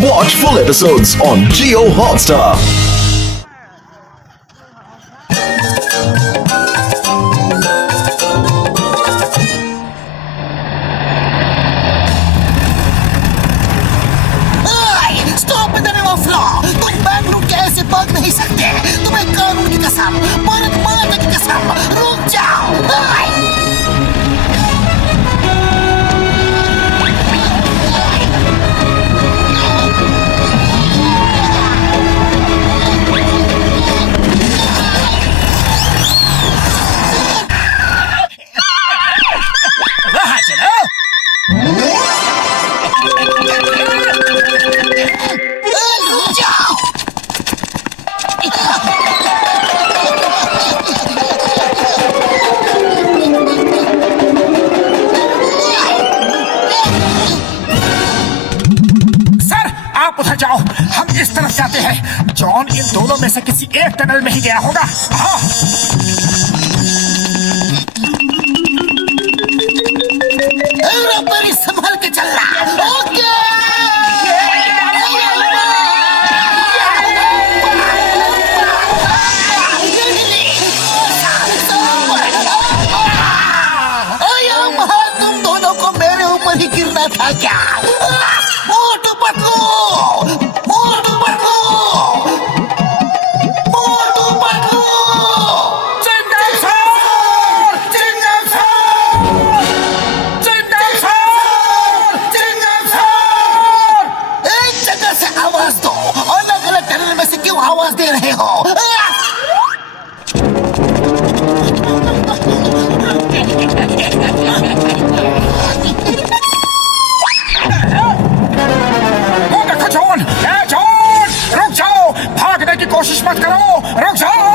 Watch full episodes on Jio Hotstar. Stop the river flow. तुम बैंगलोर के ऐसे भाग नहीं सकते। तुम्हें कानून की कसम, भारत माता की कसम, रुक जाओ। वहाँ चलो। रुक जाओ। सर आप उधर जाओ, हम इस तरफ जाते हैं। जॉन इन दोनों में से किसी एक टनल में ही गया होगा। हाँ बड़ी संभल के चलना। ओके तुम दोनों को मेरे ऊपर ही गिरना था क्या? Motu Patlu, Motu Patlu, Motu Patlu. Chingum sir, Chingum sir, Chingum sir, Chingum sir. एक जगह से आवाज दो। अलग अलग टनल में से क्यों आवाज दे रहे हो? जॉन, जॉन, रुक जाओ। भागने की कोशिश मत करो, रुक जाओ।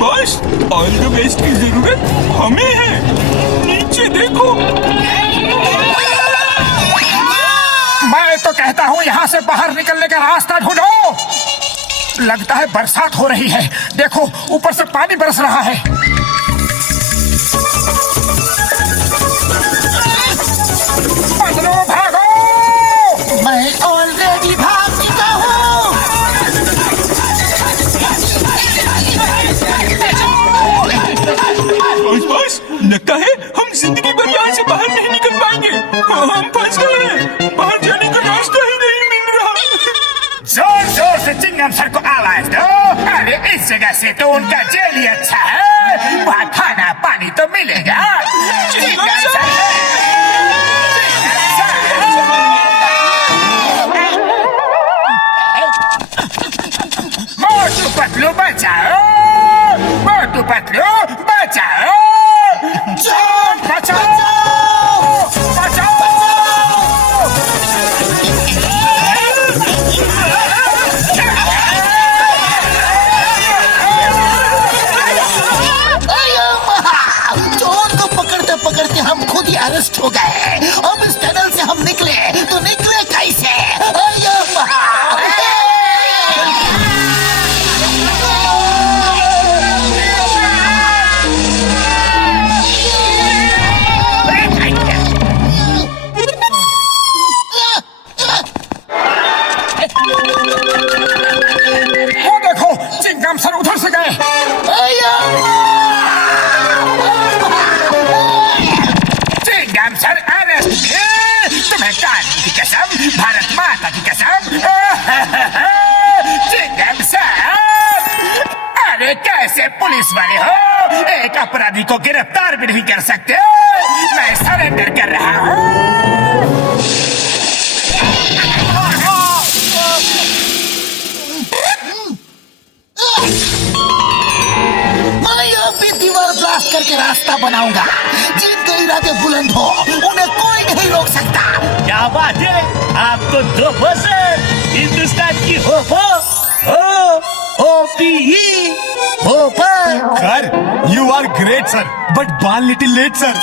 बस ऑल द बेस्ट की जरूरत हमें है। नीचे देखो। मैं तो कहता हूँ यहाँ से बाहर निकलने का रास्ता ढूंढो। लगता है बरसात हो रही है। देखो ऊपर से पानी बरस रहा है। पतलू भागो। मैं ऑलरेडी भाग चुका हूँ। बस लगता है हम जिंदगी भर यहाँ से बाहर नहीं निकल पाएंगे। हम फंस गए हैं। बाहर जाने का रास्ता ही नहीं मिल रहा। जोर जोर से चिंगम सर को आवाज दो। अरे इस जगह से तो उनका जेल ही अच्छा है। वहाँ खाना पानी तो मिलेगा। चिंगम सर, मोटू पतलू बचाओ, मोटू पतलू बचाओ, जॉन बचाओ, बचाओ। जॉन को पकड़ते पकड़ते हम खुद ही अरेस्ट हो गए। अब इस टनल से हम निकले तो निकले कैसे? वो देखो चिंगम सर उधर से गए। Chewing gum sir arrest. तुम्हें कानून की कसम, भारत माता की कसम। चिंगम सर, अरे कैसे पुलिस वाले हो? एक अपराधी को गिरफ्तार भी नहीं कर सकते। मैं सरेंडर कर रहा हूँ। रास्ता बनाऊंगा। जिनके इरादे बुलंद हो उन्हें कोई नहीं रोक सकता। क्या बात है, आप तो दो बस हिंदुस्तान की OPE sir you are great sir, but one little late sir.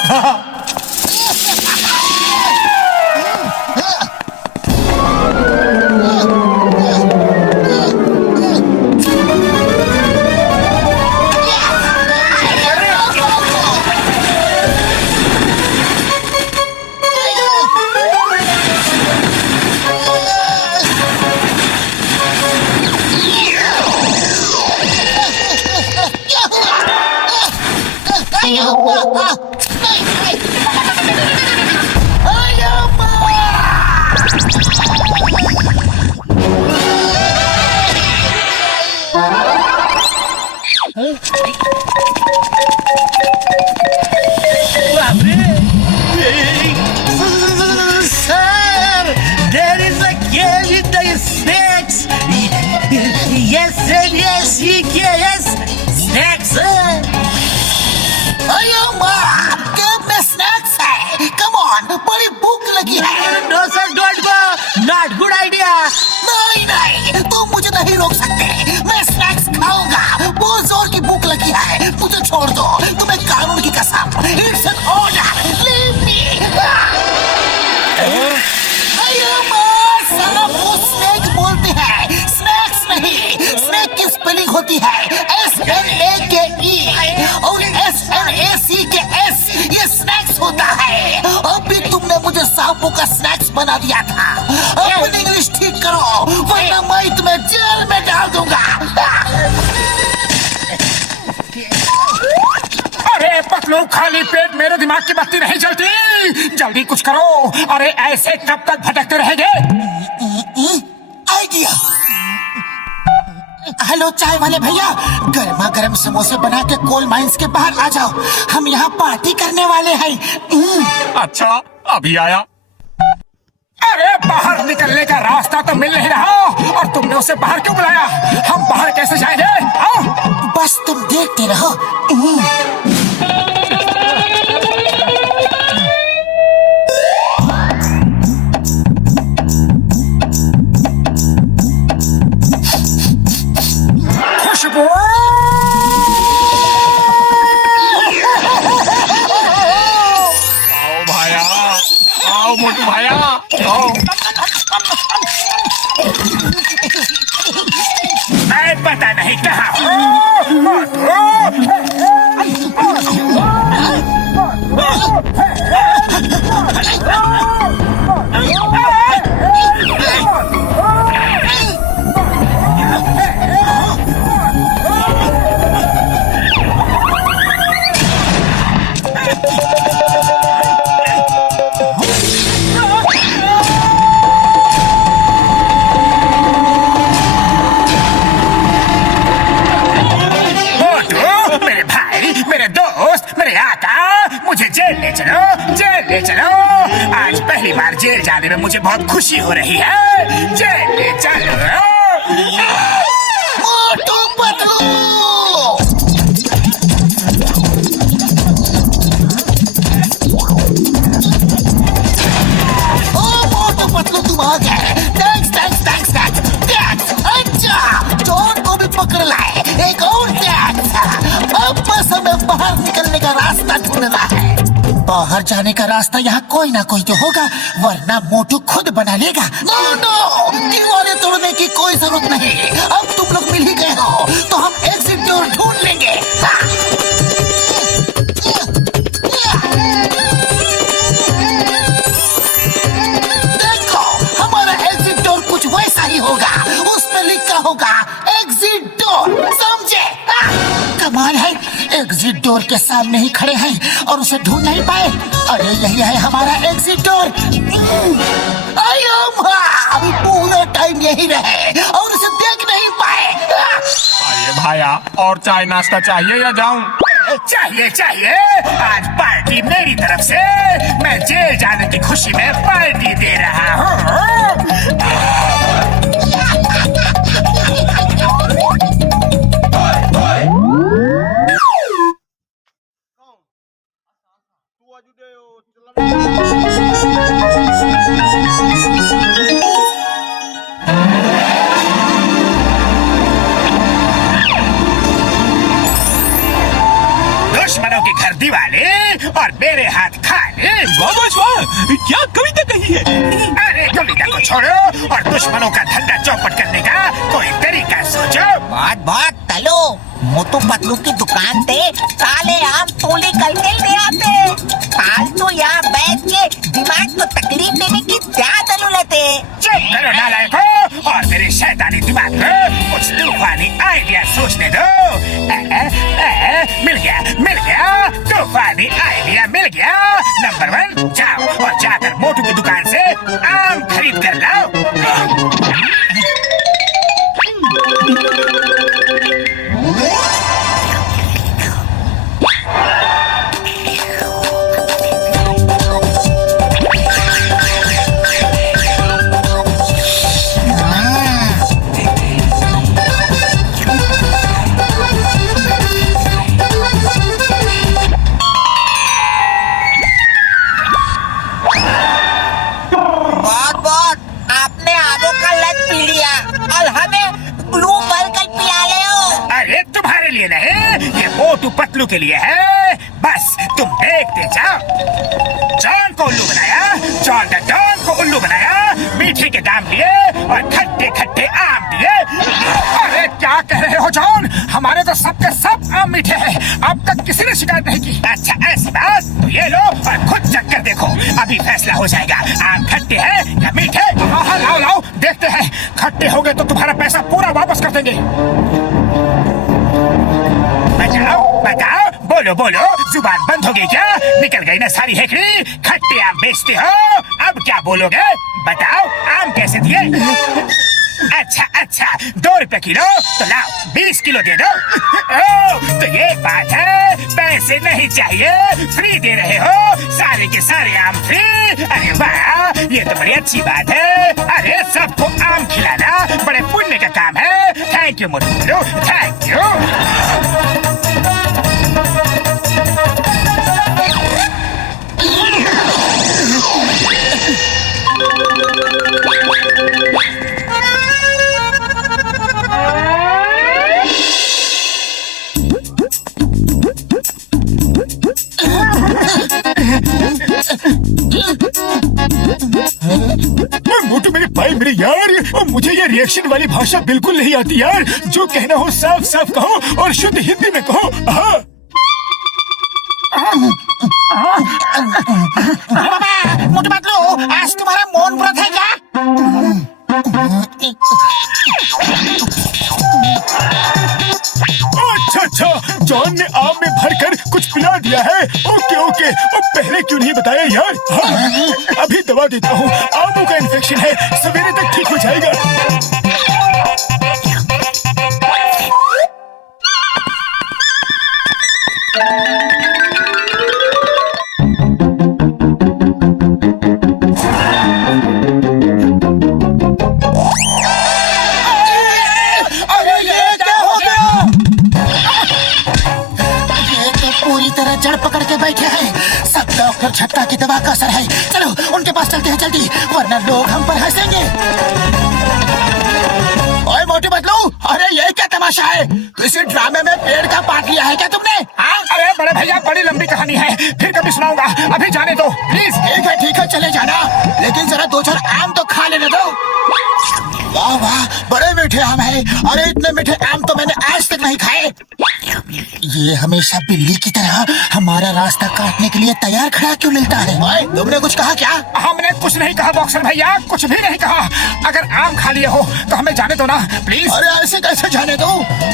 Sir, there is a cave in the snakes. Yes, sir, yes, snakes, sir. Cab में स्नैक्स है। कम ऑन, बड़ी भूख लगी है। No, sir, don't go. Not good idea. नहीं, तुम मुझे नहीं रोक सकते। मैं स्नैक्स खाऊंगा। बहुत जोर की भूख लगी है। मुझे छोड़ दो। तुम्हें कानून की कसम। It's an order. Leave me. साला वो स्नैक बोलते हैं, स्नैक्स नहीं। स्नैक की स्पेलिंग होती है SNAKE और SNACKS। ये स्नैक्स होता है। अभी तुमने मुझे सांपों का स्नैक्स बना दिया था। अपनी इंग्लिश ठीक करो, वरना मैं तुम्हें जेल में डाल दूंगा। अरे पतलू, खाली पेट मेरे दिमाग की बत्ती नहीं चलती। जल्दी कुछ करो। अरे ऐसे कब तक भटकते रहेंगे? आइडिया। हेलो चाय वाले भैया, गर्मा गर्म समोसे बना के कोल माइंस के बाहर आ जाओ। हम यहाँ पार्टी करने वाले हैं। अच्छा, अभी आया। अरे बाहर निकलने का रास्ता तो मिल नहीं रहा, और तुमने उसे बाहर क्यों बुलाया? हम बाहर कैसे जाएंगे? आओ। बस तुम देखते रहो। खुशबू। आओ भाया, आओ मोटू भाया, आओ। मैं पता नहीं कहाँ हूँ। मुझे जेल ले चलो, जेल ले चलो। आज पहली बार जेल जाने में मुझे बहुत खुशी हो रही है। जेल ले चलो। मोटू पतलू। ओ मोटू पतलू, तुम आ गए। थैंक्स। अच्छा, चोर को भी पकड़ लाए। एक और थैंक्स। अब बस हमें बाहर निकलने का रास्ता ढूंढना है। बाहर जाने का रास्ता यहाँ कोई ना कोई तो होगा, वरना मोटू खुद बना लेगा। नो, दीवारें तोड़ने की कोई जरूरत नहीं। अब तुम लोग मिल ही गए हो, तो हम एग्जिट डोर ढूंढ लेंगे। देखो, हमारा एग्जिट डोर कुछ वैसा ही होगा। उसमें लिखा होगा एग्जिट डोर, समझे? कमाल है, एग्जिट डोर के सामने ही खड़े हैं और उसे ढूंढ नहीं पाए। अरे यही है हमारा एग्जिट डोर। पूरा टाइम यही रहे और उसे देख नहीं पाए। अरे भाया, और चाय नाश्ता चाहिए या जाऊं? चाहिए। आज पार्टी मेरी तरफ से। मैं जेल जाने की खुशी में पार्टी दे रहा हूँ। दुश्मनों के घर दिवाले और मेरे हाथ खाने। क्या कविता कही है? अरे कविता को छोड़ो और दुश्मनों का धंधा चौपट करने का कोई तरीका सोचो। बहुत बहुत तलो मोटू पतलू की दुकान पे काले आम तोले करके ले आते। फालतू यहाँ बैठ के दिमाग को तकलीफ देने की क्या जरूरत है? चुप करो नालायकों और मेरे शैतानी दिमाग को कुछ तूफानी आइडिया सोचने दो। मिल गया तूफानी आइडिया मिल गया। नंबर 1, जाओ और जाकर मोटू की दुकान से आम खरीद कर लाओ। मोटू पतलू के लिए है, बस तुम देखते जाओ। जॉन को उल्लू बनाया, जॉन द डॉन को उल्लू बनाया, मीठे के दाम लिए और खट्टे खट्टे आम दिए। अरे क्या कह रहे हो जॉन? हमारे तो सबके सब आम मीठे हैं, अब तक किसी ने शिकायत नहीं की। अच्छा ऐसी बात, तो ये लो और खुद चख कर देखो, अभी फैसला हो जाएगा आम खट्टे हैं या मीठे। हाँ लाओ लाओ देखते हैं, खट्टे हो गए तो तुम्हारा पैसा पूरा वापस कर देंगे। बताओ बताओ, बोलो बोलो, जुबान बंद हो गई क्या? निकल गई ना सारी हेकड़ी? खट्टे आम बेचते हो, अब क्या बोलोगे? बताओ आम कैसे दिए? अच्छा 2 रुपए किलो, तो लाओ 20 किलो दे दो। तो ये बात है, पैसे नहीं चाहिए, फ्री दे रहे हो, सारे के सारे आम फ्री। अरे वाह, ये तो बड़ी अच्छी बात है। अरे सबको आम खिलाना बड़े पुण्य का काम है। Thank you Motu, thank you. Motu मेरे भाई मेरे यार, मुझे ये रिएक्शन वाली भाषा बिल्कुल नहीं आती यार। जो कहना हो साफ साफ कहो और शुद्ध हिंदी में कहो। हाँ मोटू पतलू, आज तुम्हारा मौन व्रत है क्या? अच्छा, जॉन ने आम में भरकर कुछ पिला दिया है। ओके, पहले क्यों नहीं बताया यार? हाँ, अभी दवा देता हूँ, आमों का इन्फेक्शन है, सवेरे तक ठीक हो जाएगा। जड़ पकड़ के बैठे हैं। सब डॉक्टर झटका की दवा का असर है। चलो उनके पास चलते हैं जल्दी, वरना लोग हम पर हंसेंगे। ओए मोटू पतलू, अरे ये क्या तमाशा है? किसी ड्रामे में पेड़ का पार्ट लिया है क्या तुमने? हाँ? अरे बड़े भैया, बड़ी लंबी कहानी है, फिर कभी सुनाऊंगा, अभी जाने दो प्लीज। ठीक है चले जाना, लेकिन जरा 2-4 आम तो खा लेने दो। वाह, बड़े मीठे आम है। अरे इतने मीठे आम तो मैंने आज तक नहीं खाए। ये हमेशा बिल्ली की तरह हमारा रास्ता काटने के लिए तैयार खड़ा क्यों मिलता है? ओए, तुमने कुछ कहा क्या? हमने कुछ नहीं कहा बॉक्सर भैया, कुछ भी नहीं कहा। अगर आम खा लिए हो तो हमें जाने दो ना प्लीज। अरे ऐसे कैसे जाने दो?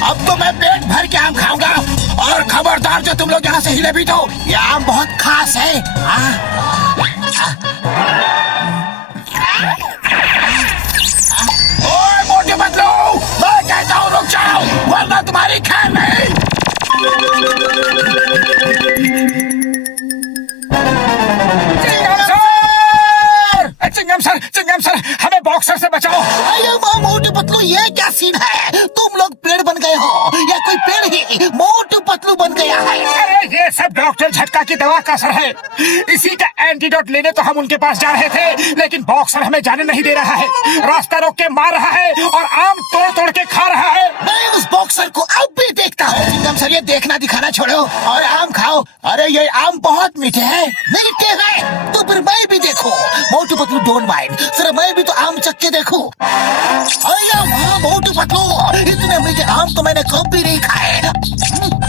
अब तो मैं पेट भर के आम खाऊंगा, और खबरदार जो तुम लोग यहाँ से हिले भी दो, ये आम बहुत खास है। ओए मोटे बदलो, मैं कहता हूँ रुक जाओ, वरना तुम्हारी खैर नहीं। चिंगम सर, हमें बॉक्सर से बचाओ। अरे मोटे पतलू, ये क्या सीन है? तुम लोग पेड़ बन गए हो या कोई पेड़ ही? मोटू पतलू बन गया है। अरे ये सब डॉक्टर झटका की दवा का असर है। इसी का एंटीडोट लेने तो हम उनके पास जा रहे थे, लेकिन बॉक्सर हमें जाने नहीं दे रहा है, रास्ता रोक के मार रहा है और आम तोड़ तोड़ के खा रहा है। मैं उस बॉक्सर को अब भी देखता हूँ। चिंगम सर, ये देखना दिखाना छोड़ो और आम खाओ। अरे ये आम बहुत मीठे हैं। मीठे हैं तो फिर मैं भी देखो। Motu Patlu don't mind, sir मैं भी तो आम चख के देखूं। अया वाह मोटू पतलू, इतने मीठे आम तो मैंने कभी नहीं खाए।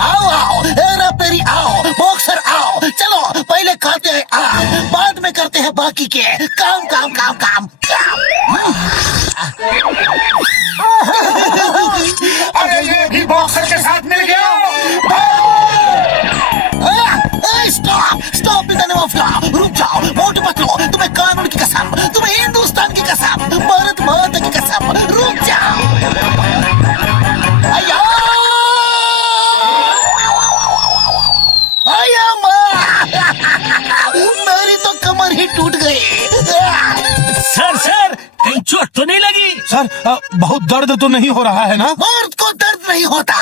आओ आओ हेरा फेरी आओ, बॉक्सर आओ, चलो पहले खाते हैं आम, बाद में करते हैं बाकी के काम काम काम काम काम। अरे ये भी बॉक्सर के साथ मिल गया। Stop stop in the name of law. रुक जाओ मोटू पतलू, तुम्हें कानून की कसम, तुम्हें हिंदुस्तान की कसम, भारत माता की कसम, रुक जाओ। अया अया माँ, मेरी तो कमर ही टूट गई। सर कहीं चोट तो नहीं लगी? सर बहुत दर्द तो नहीं हो रहा है ना? मर्द को दर्द नहीं होता।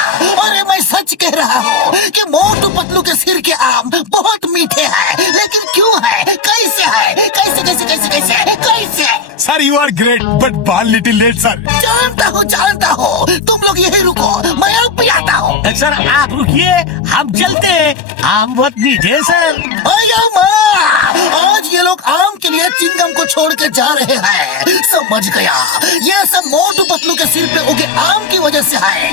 अरे मैं सच कह रहा हूँ कि मोटू पतलू के सिर के आम बहुत मीठे हैं, लेकिन क्यों है, कैसे है, कैसे कैसे कैसे कैसे कैसे? Sir you are great but ball little late sir. जानता हूँ, तुम लोग यही रुको, मैं अब भी आता हूँ। सर आप रुकिए, हम चलते हैं, आम बहुत मीठे हैं सर। अया माँ, आज ये लोग आम के लिए चिंगम को छोड़ के जा रहे हैं। समझ गया, ये सब मोटू पतलू के सिर पे उगे आम की वजह से है।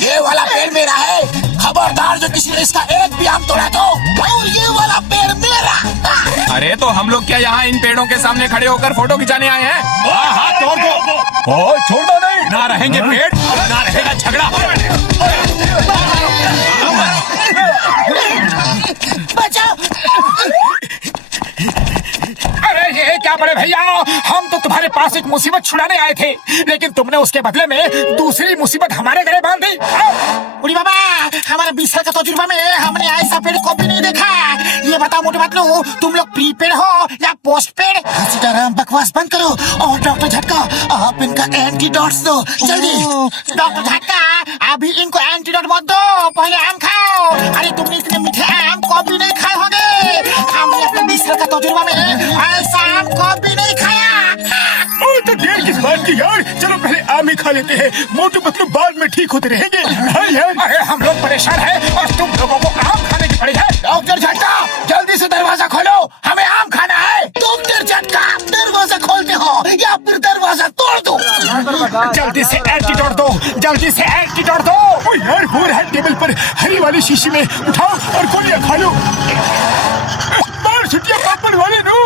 ये वाला पेड़ मेरा है, खबरदार जो किसी ने इसका एक भी आम तोड़ा तो, और ये वाला पेड़ मेरा। अरे तो हम लोग क्या यहाँ इन पेड़ों के सामने खड़े होकर फोटो खिंचाने आए हैं? हाँ तोड़ दो। ओ छोड़ दो नहीं। ना रहेंगे पेड़, ना रहेगा झगड़ा। बचाओ। अरे ये क्या बड़े भैया, हम तो तुम्हारे पास एक मुसीबत छुड़ाने आए थे, लेकिन तुमने उसके बदले में दूसरी मुसीबत हमारे गले बांध दी। बुढ़ी बाबा, हमारे 20 साल का तजुर्बा में हमने ऐसा पेड़ कभी नहीं देखा। ये बताओ मोटू पतलू, तुम लोग प्रीपेड हो या पोस्ट पेड? सीताराम बकवास बंद करो और डॉक्टर झटका आप इनका एंटीडोट्स दो जल्दी। डॉक्टर झटका अभी इनको एंटीडोट मत दो, पहले आम खाओ। अरे तुमने इतने मीठे आम कभी नहीं खाए होंगे। हमने अपने 20 साल का तजुर्बा में ऐसा आम कभी नहीं खाया। तो देर किस बात की यार, चलो पहले आम ही खा लेते हैं, मोटू पतलू बाद में ठीक होते रहेंगे। अरे हम लोग परेशान हैं और तुम लोगों को आम खाने की पड़ी है। डॉक्टर झटका जल्दी से दरवाजा खोलो, हमें आम खाना है। डॉक्टर झटका दरवाजा खोलते हो या फिर दरवाजा तोड़ दो? जल्दी से एंटीडोट दो, जल्दी से एंटीडोट दो। ओ यार वो रहा टेबल पर हरी वाली शीशी में, उठाओ और गोलियां खा लो। मार छुट्टियां पापड़ वाले नो।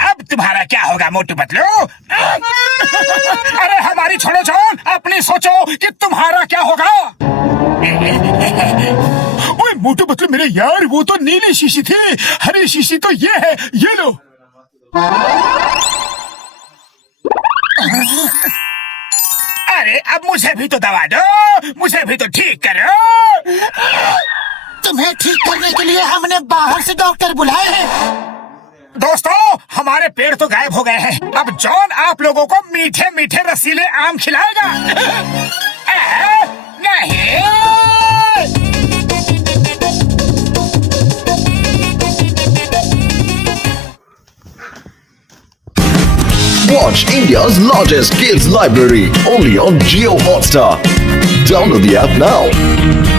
अब तुम्हारा क्या होगा मोटू पतलू? अरे हमारी छोड़ो जान, अपनी सोचो कि तुम्हारा क्या होगा। ओए मोटू पतलू मेरे यार, वो तो नीली शीशी थी, हरी शीशी तो ये है, ये लो। अरे अब मुझे भी तो दवा दो, मुझे भी तो ठीक करो। तुम्हें ठीक करने के लिए हमने बाहर से डॉक्टर बुलाए हैं। दोस्तों हमारे पेड़ तो गायब हो गए हैं, अब जॉन आप लोगों को मीठे मीठे रसीले आम खिलाएगा। नहीं। Watch India's largest kids library only on Jio Hotstar. Download the app now.